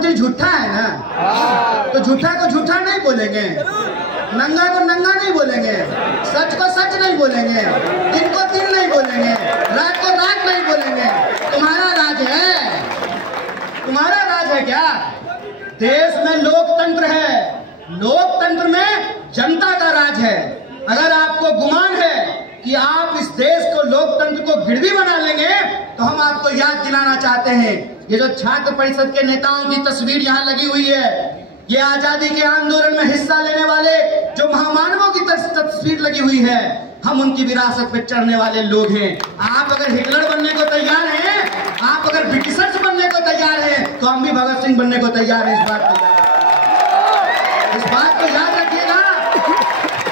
प्रधानमंत्री झूठा है ना, तो झूठा को झूठा नहीं बोलेंगे, नंगा को नंगा नहीं बोलेंगे, सच को सच नहीं बोलेंगे, दिन को दिन नहीं बोलेंगे, रात को रात नहीं बोलेंगे। तुम्हारा राज है, तुम्हारा राज है क्या? देश में लोकतंत्र है, लोकतंत्र में जनता का राज है। अगर आपको गुमान है कि आप इस देश को, लोकतंत्र को गिरवी बना लेंगे, तो हम आपको याद दिलाना चाहते हैं, ये जो छात्र परिषद के नेताओं की तस्वीर यहाँ लगी हुई है, ये आजादी के आंदोलन में हिस्सा लेने वाले जो महामानवों की तस्वीर लगी हुई है, हम उनकी विरासत पे चढ़ने वाले लोग हैं। आप अगर हिटलर बनने को तैयार हैं, आप अगर ब्रिटिशर्स बनने को तैयार हैं, तो हम भी भगत सिंह बनने को तैयार हैं। इस बात को याद रखिएगा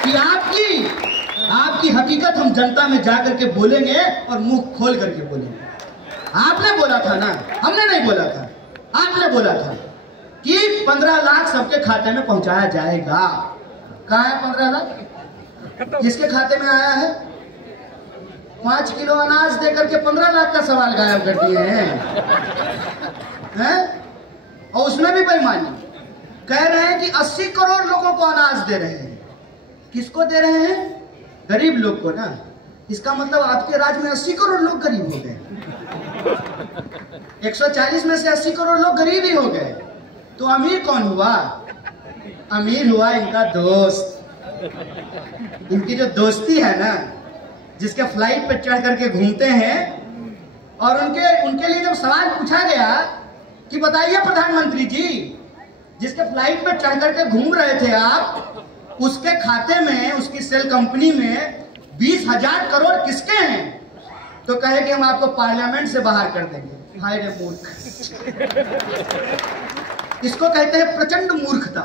कि आपकी हकीकत हम जनता में जाकर के बोलेंगे और मुंह खोल करके बोलेंगे। आपने बोला था ना, हमने नहीं बोला था, आपने बोला था कि 15 लाख सबके खाते में पहुंचाया जाएगा। कहाँ है 15 लाख? किसके खाते में आया है? 5 किलो अनाज देकर के 15 लाख का सवाल गायब कर दिए हैं? और उसमें भी बेईमानी, कह रहे हैं कि 80 करोड़ लोगों को अनाज दे रहे हैं। किसको दे रहे हैं? गरीब लोग को ना। इसका मतलब आपके राज्य में 80 करोड़ लोग गरीब हो गए। 140 में से 80 करोड़ लोग गरीब ही हो गए। तो अमीर कौन हुआ? अमीर हुआ इनका दोस्त, इनकी जो दोस्ती है ना, जिसके फ्लाइट पे चढ़ करके घूमते हैं। और उनके लिए जब सवाल पूछा गया कि बताइए प्रधानमंत्री जी, जिसके फ्लाइट पे चढ़ करके घूम रहे थे आप, उसके खाते में, उसकी सेल कंपनी में 20,000 करोड़ किसके हैं? तो कहे कि हम आपको पार्लियामेंट से बाहर कर देंगे। हाय रे मूर्ख! इसको कहते हैं प्रचंड मूर्खता।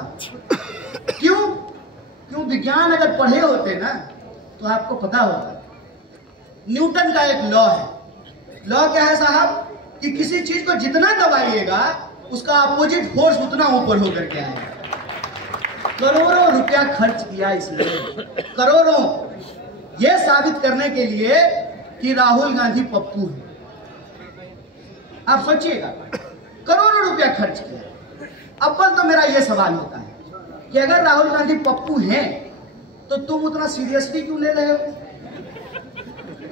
क्यों विज्ञान अगर पढ़े होते ना तो आपको पता होता। न्यूटन का एक लॉ है। लॉ क्या है साहब? कि किसी चीज को जितना दबाइएगा उसका अपोजिट फोर्स उतना ऊपर होकर के आएगा। करोड़ों रुपया खर्च किया इसने, करोड़ों, ये साबित करने के लिए कि राहुल गांधी पप्पू है। आप सोचिएगा, करोड़ों रुपया खर्च किया। अव्वल तो मेरा यह सवाल होता है कि अगर राहुल गांधी पप्पू हैं तो तुम उतना सीरियसली क्यों ले रहे हो?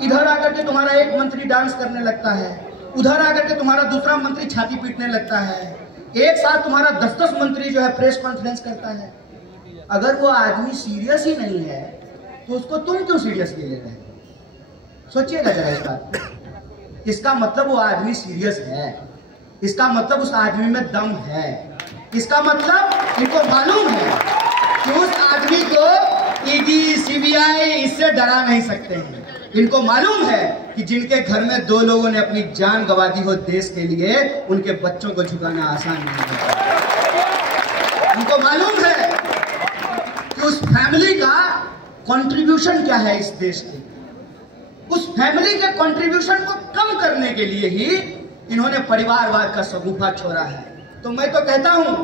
इधर आकर के तुम्हारा एक मंत्री डांस करने लगता है, उधर आकर के तुम्हारा दूसरा मंत्री छाती पीटने लगता है, एक साथ तुम्हारा 10-10 मंत्री जो है प्रेस कॉन्फ्रेंस करता है। अगर वो आदमी सीरियस ही नहीं है तो उसको तुम क्यों सीरियसली ले रहे हो? सोचिएगा जरा इस बात। इसका मतलब वो आदमी सीरियस है, इसका मतलब उस आदमी में दम है, इसका मतलब इनको मालूम है कि उस आदमी को ईडी, सीबीआई इससे डरा नहीं सकते हैं। इनको मालूम है कि जिनके घर में 2 लोगों ने अपनी जान गंवा दी हो देश के लिए, उनके बच्चों को झुकाना आसान नहीं है। इनको मालूम है कि उस फैमिली का कंट्रीब्यूशन क्या है इस देश के। उस फैमिली के कंट्रीब्यूशन को कम करने के लिए ही इन्होंने परिवारवाद का शगुफा छोड़ा है। तो मैं तो कहता हूं,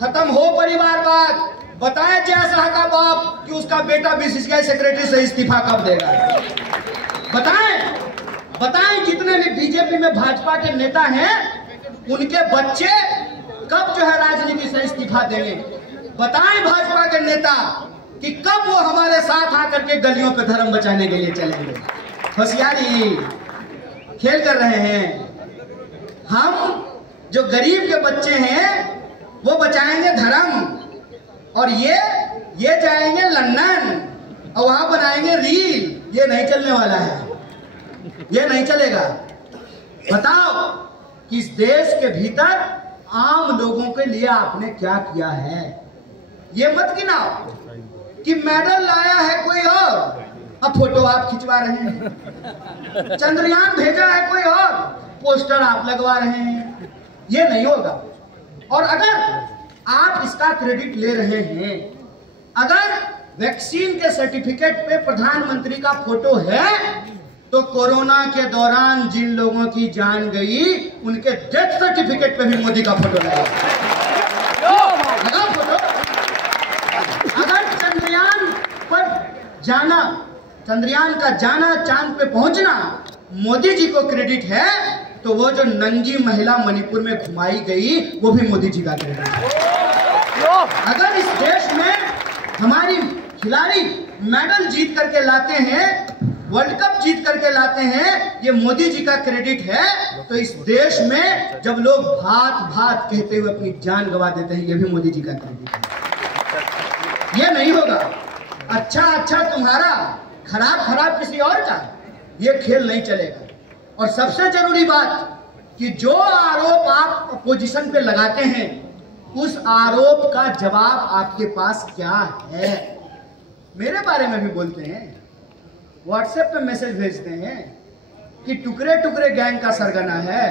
खत्म हो परिवारवाद। बताएं जय शाह का बाप कि उसका बेटा बीसीसीआई सेक्रेटरी से इस्तीफा कब देगा। बताएं जितने भी बीजेपी में भाजपा के नेता हैं, उनके बच्चे कब जो है राजनीति से इस्तीफा देंगे। बताएं भाजपा के नेता कि कब वो हमारे साथ आकर के गलियों पे धर्म बचाने के लिए चलेंगे। होशियारी खेल कर रहे हैं। हम जो गरीब के बच्चे हैं वो बचाएंगे धर्म, और ये जाएंगे लंदन और वहां बनाएंगे रील। ये नहीं चलने वाला है, ये नहीं चलेगा। बताओ कि इस देश के भीतर आम लोगों के लिए आपने क्या किया है। ये मत गिनाओ कि मेडल लाया है कोई और, अब फोटो आप खिंचवा रहे हैं। चंद्रयान भेजा है कोई और, पोस्टर आप लगवा रहे हैं। ये नहीं होगा। और अगर आप इसका क्रेडिट ले रहे हैं, अगर वैक्सीन के सर्टिफिकेट पे प्रधानमंत्री का फोटो है, तो कोरोना के दौरान जिन लोगों की जान गई उनके डेथ सर्टिफिकेट पे भी मोदी का फोटो लगा फोटो। अगर चंद्रयान पर जाना, चंद्रयान का जाना, चांद पे पहुंचना मोदी जी को क्रेडिट है, तो वो जो नंगी महिला मणिपुर में घुमाई गई वो भी मोदी जी का क्रेडिट है। अगर इस देश में हमारी खिलाड़ी मेडल जीत करके लाते हैं, वर्ल्ड कप जीत करके लाते हैं, ये मोदी जी का क्रेडिट है। तो इस देश में जब लोग भात भात कहते हुए अपनी जान गंवा देते हैं, ये भी मोदी जी का क्रेडिट है। ये नहीं होगा। अच्छा अच्छा तुम्हारा, खराब खराब किसी और का, ये खेल नहीं चलेगा। और सबसे जरूरी बात कि जो आरोप आप अपोजिशन पे लगाते हैं, उस आरोप का जवाब आपके पास क्या है। मेरे बारे में भी बोलते हैं, व्हाट्सएप पे मैसेज भेजते हैं कि टुकड़े टुकड़े गैंग का सरगना है,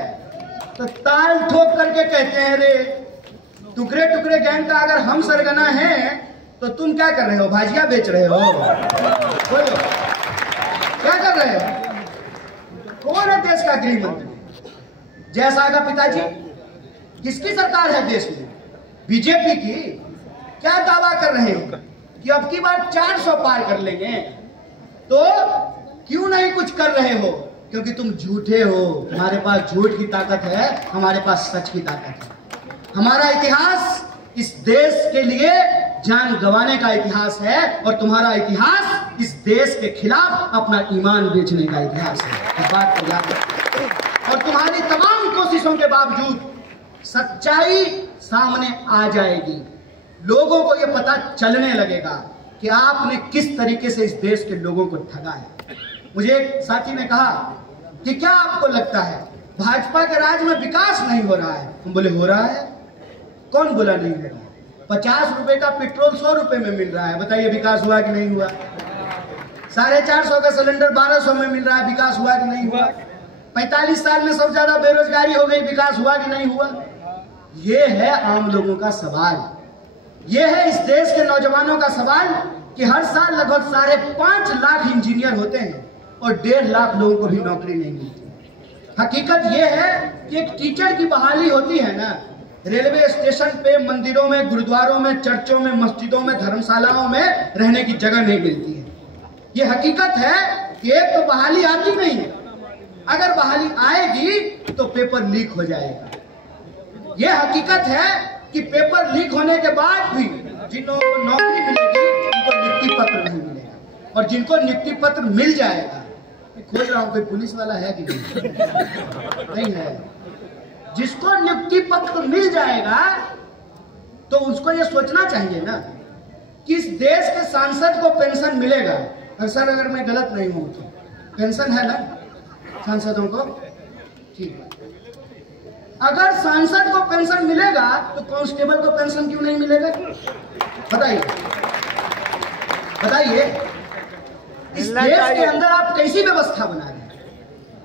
तो ताल ठोक करके कहते हैं रे टुकड़े टुकड़े गैंग का अगर हम सरगना हैं तो तुम क्या कर रहे हो, भाजिया बेच रहे हो? बोलो क्या कर रहे हो? कौन है देश का गृह मंत्री? जयशाह का पिताजी? किसकी सरकार है देश में? बीजेपी की। क्या दावा कर रहे हो कि अब की बार 400 पार कर लेंगे? तो क्यों नहीं कुछ कर रहे हो? क्योंकि तुम झूठे हो। हमारे पास झूठ की ताकत है, हमारे पास सच की ताकत है। हमारा इतिहास इस देश के लिए जान गंवाने का इतिहास है, और तुम्हारा इतिहास इस देश के खिलाफ अपना ईमान बेचने का इतिहास है। इस बात को याद रखो। और तुम्हारी तमाम कोशिशों के बावजूद सच्चाई सामने आ जाएगी। लोगों को यह पता चलने लगेगा कि आपने किस तरीके से इस देश के लोगों को ठगा है। मुझे एक साथी ने कहा कि क्या आपको लगता है भाजपा के राज में विकास नहीं हो रहा है? हम बोले हो रहा है। कौन बोला नहीं हो रहा है? 50 रुपए का पेट्रोल 100 रुपए में मिल रहा है, बताइए विकास हुआ कि नहीं हुआ? 450 का सिलेंडर 1200 में मिल रहा है, विकास हुआ कि नहीं हुआ? 45 साल में सबसे ज्यादा बेरोजगारी हो गई, विकास हुआ कि नहीं हुआ? ये है आम लोगों का सवाल। ये है इस देश के नौजवानों का सवाल कि हर साल लगभग 5.5 लाख इंजीनियर होते हैं और 1.5 लाख लोगों को भी नौकरी नहीं मिलती। हकीकत यह है कि एक टीचर की बहाली होती है ना, रेलवे स्टेशन पे, मंदिरों में, गुरुद्वारों में, चर्चों में, मस्जिदों में, धर्मशालाओं में रहने की जगह नहीं मिलती है। ये हकीकत है कि एक तो बहाली आती नहीं है, अगर बहाली आएगी तो पेपर लीक हो जाएगा। ये हकीकत है कि पेपर लीक होने के बाद भी जिन लोगों को नौकरी मिलेगी उनको नियुक्ति पत्र नहीं मिलेगा, और जिनको नियुक्ति पत्र मिल जाएगा, खोज रहा हूं कोई पुलिस वाला है कि नहीं है, जिसको नियुक्ति पत्र मिल जाएगा तो उसको ये सोचना चाहिए ना कि इस देश के सांसद को पेंशन मिलेगा। सर अगर मैं गलत नहीं हूं तो पेंशन है ना सांसदों को? ठीक है। अगर सांसद को पेंशन मिलेगा तो कांस्टेबल को पेंशन क्यों नहीं मिलेगा? बताइए बताइए। इस देश के अंदर आप कैसी व्यवस्था बना रहे हैं?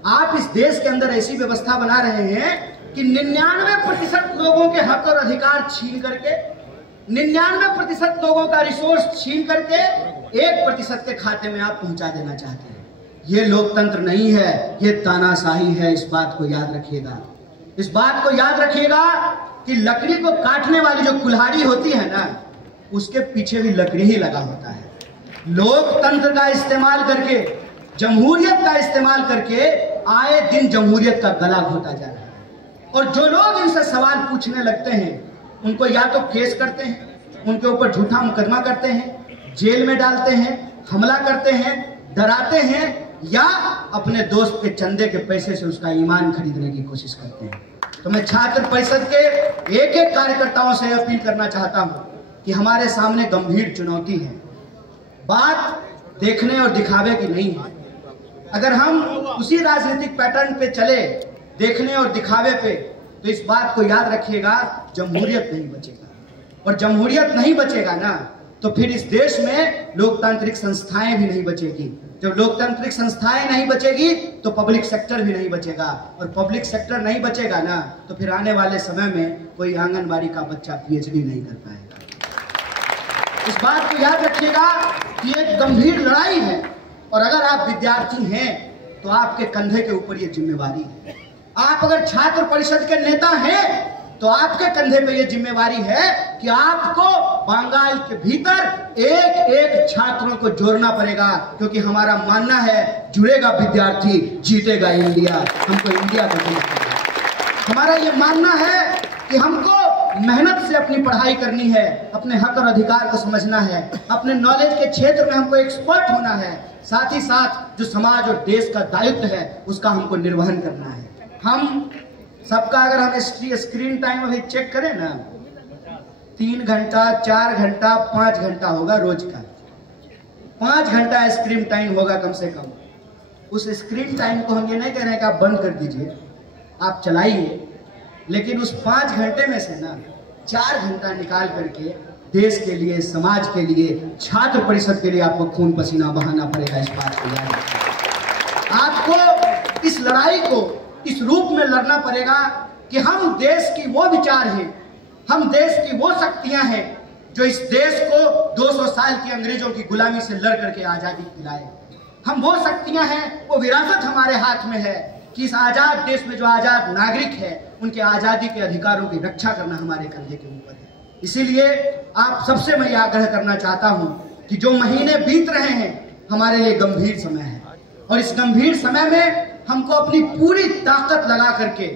आप इस देश के अंदर ऐसी व्यवस्था बना रहे हैं कि 99% लोगों के हक और अधिकार छीन करके, 99% लोगों का रिसोर्स छीन करके 1% के खाते में आप पहुंचा देना चाहते हैं। ये लोकतंत्र नहीं है, ये तानाशाही है। इस बात को याद रखिएगा। इस बात को याद रखिएगा कि लकड़ी को काटने वाली जो कुल्हाड़ी होती है ना, उसके पीछे भी लकड़ी ही लगा होता है। लोकतंत्र का इस्तेमाल करके, जमहूरियत का इस्तेमाल करके आए दिन जमहूरियत का गला घोटा जा रहा है। और जो लोग इनसे सवाल पूछने लगते हैं उनको या तो केस करते हैं, उनके ऊपर झूठा मुकदमा करते हैं, जेल में डालते हैं, हमला करते हैं, डराते हैं, या अपने दोस्त के चंदे के पैसे से उसका ईमान खरीदने की कोशिश करते हैं। तो मैं छात्र परिषद के एक एक कार्यकर्ताओं से अपील करना चाहता हूं कि हमारे सामने गंभीर चुनौती है। बात देखने और दिखावे की नहीं है। अगर हम उसी राजनीतिक पैटर्न पे चले, देखने और दिखावे पे, तो इस बात को याद रखिएगा, जमहूरियत नहीं बचेगा। और जमहूरियत नहीं बचेगा ना, तो फिर इस देश में लोकतांत्रिक संस्थाएं भी नहीं बचेगी। जब लोकतांत्रिक संस्थाएं नहीं बचेगी तो पब्लिक सेक्टर भी नहीं बचेगा, और पब्लिक सेक्टर नहीं बचेगा ना, तो फिर आने वाले समय में कोई आंगनबाड़ी का बच्चा PhD नहीं कर पाएगा। इस बात को याद रखिएगा कि एक गंभीर लड़ाई है, और अगर आप विद्यार्थी हैं तो आपके कंधे के ऊपर ये जिम्मेवारी है। आप अगर छात्र परिषद के नेता हैं तो आपके कंधे पे ये जिम्मेवारी है कि आपको बंगाल के भीतर एक एक छात्रों को जोड़ना पड़ेगा, क्योंकि हमारा मानना है जुड़ेगा विद्यार्थी जीतेगा इंडिया। हमको इंडिया को जीतना है। हमारा ये मानना है कि हमको मेहनत से अपनी पढ़ाई करनी है, अपने हक और अधिकार को समझना है, अपने नॉलेज के क्षेत्र में हमको एक्सपर्ट होना है, साथ ही साथ जो समाज और देश का दायित्व है उसका हमको निर्वहन करना है। हम सबका अगर हम स्क्रीन टाइम अभी चेक करें ना, 3 घंटा 4 घंटा 5 घंटा होगा रोज का, 5 घंटा स्क्रीन टाइम होगा कम से कम। उस स्क्रीन टाइम को हम ये नहीं कह रहे हैं कि आप बंद कर दीजिए, आप चलाइए, लेकिन उस 5 घंटे में से ना 4 घंटा निकाल करके देश के लिए, समाज के लिए, छात्र परिषद के लिए आपको खून पसीना बहाना पड़ेगा। इस बात को याद रखिए। आपको इस लड़ाई को इस रूप में लड़ना पड़ेगा कि हम देश की वो विचार हैं, हम देश की वो शक्तियां हैं जो इस देश को 200 साल की अंग्रेजों की गुलामी से लड़ करके आजादी दिलाए। हम वो शक्तियां हैं, वो विरासत हमारे हाथ में है कि इस आजाद देश में जो आजाद नागरिक है उनके आजादी के अधिकारों की रक्षा करना हमारे कंधे के ऊपर है। इसीलिए आप सबसे मैं आग्रह करना चाहता हूं कि जो महीने बीत रहे हैं हमारे लिए गंभीर समय है, और इस गंभीर समय में हमको अपनी पूरी ताकत लगा करके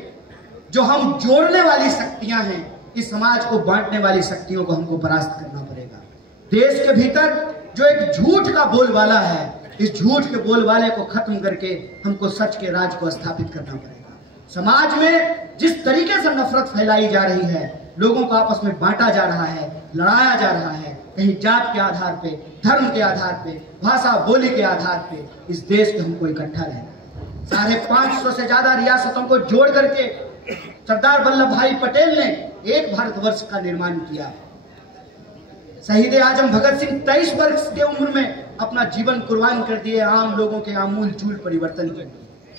जो हम जोड़ने वाली शक्तियां हैं, इस समाज को बांटने वाली शक्तियों को हमको परास्त करना पड़ेगा। देश के भीतर जो एक झूठ का बोलबाला है, इस झूठ के बोलबाले को खत्म करके हमको सच के राज को स्थापित करना पड़ेगा। समाज में जिस तरीके से नफरत फैलाई जा रही है, लोगों को आपस में बांटा जा रहा है, लड़ाया जा रहा है, कहीं जात के आधार पे, धर्म के आधार पे, भाषा बोली के आधार पे, इस देश को हमको इकट्ठा रहना है। 550 से ज्यादा रियासतों को जोड़ करके सरदार वल्लभ भाई पटेल ने एक भारतवर्ष का निर्माण किया। शहीद आजम भगत सिंह 23 वर्ष की उम्र में अपना जीवन कुर्बान कर दिए आम लोगों के आमूल चूल परिवर्तन के लिए।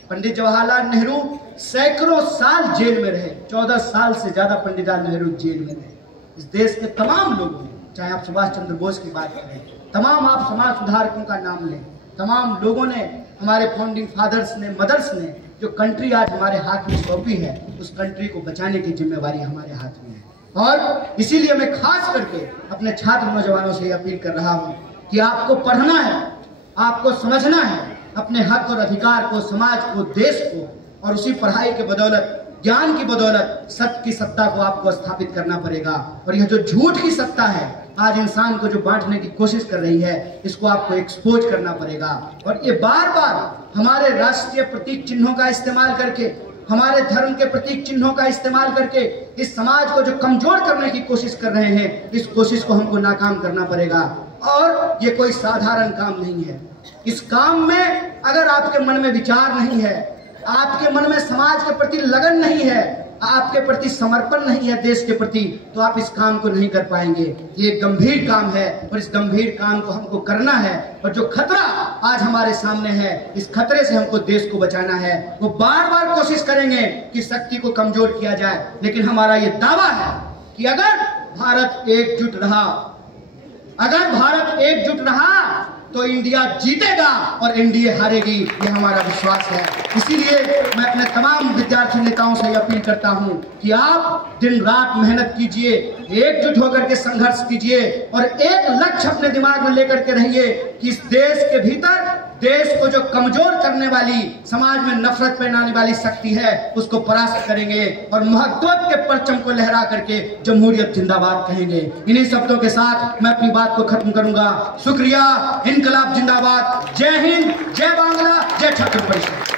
पंडित जवाहरलाल नेहरू सैकड़ों साल जेल में रहे, 14 साल से ज्यादा पंडित जवाहरलाल नेहरू जेल में रहे। इस देश के तमाम लोगों ने, चाहे आप सुभाष चंद्र बोस की बात करें, तमाम आप समाज सुधारकों का नाम लें, तमाम लोगों ने, हमारे फाउंडिंग फादर्स ने, मदर्स ने जो कंट्री आज हमारे हाथ में सौंपी है, उस कंट्री को बचाने की जिम्मेवारी हमारे हाथ में है। और इसीलिए मैं खास करके अपने छात्र नौजवानों से अपील कर रहा हूं कि आपको पढ़ना है, आपको समझना है अपने हक और अधिकार को, समाज को, देश को, और उसी पढ़ाई के बदौलत, ज्ञान की बदौलत सत्य की सत्ता को आपको स्थापित करना पड़ेगा। और यह जो झूठ की सत्ता है आज इंसान को जो बांटने की कोशिश कर रही है, इसको आपको एक्सपोज करना पड़ेगा। और ये बार बार हमारे राष्ट्रीय प्रतीक चिन्हों का इस्तेमाल करके, हमारे धर्म के प्रतीक चिन्हों का इस्तेमाल करके इस समाज को जो कमजोर करने की कोशिश कर रहे हैं, इस कोशिश को हमको नाकाम करना पड़ेगा। और ये कोई साधारण काम नहीं है। इस काम में अगर आपके मन में विचार नहीं है, आपके मन में समाज के प्रति लगन नहीं है, आपके प्रति समर्पण नहीं है देश के प्रति, तो आप इस काम को नहीं कर पाएंगे। ये गंभीर काम है और इस गंभीर काम को हमको करना है। और जो खतरा आज हमारे सामने है, इस खतरे से हमको देश को बचाना है। वो बार बार कोशिश करेंगे कि शक्ति को कमजोर किया जाए, लेकिन हमारा ये दावा है कि अगर भारत एकजुट रहा, अगर भारत एकजुट रहा तो इंडिया जीतेगा और एनडीए हारेगी, ये हमारा विश्वास है। इसीलिए मैं अपने तमाम विद्यार्थी नेताओं से अपील करता हूं कि आप दिन रात मेहनत कीजिए, एकजुट होकर के संघर्ष कीजिए और एक लक्ष्य अपने दिमाग में लेकर के रहिए कि इस देश के भीतर देश को जो कमजोर करने वाली, समाज में नफरत फैलाने वाली शक्ति है, उसको परास्त करेंगे और मोहब्बत के परचम को लहरा करके जमहूरियत जिंदाबाद कहेंगे। इन्हीं शब्दों के साथ मैं अपनी बात को खत्म करूंगा। शुक्रिया। इनकलाब जिंदाबाद। जय हिंद, जय बांग्ला, जय छात्र परिषद।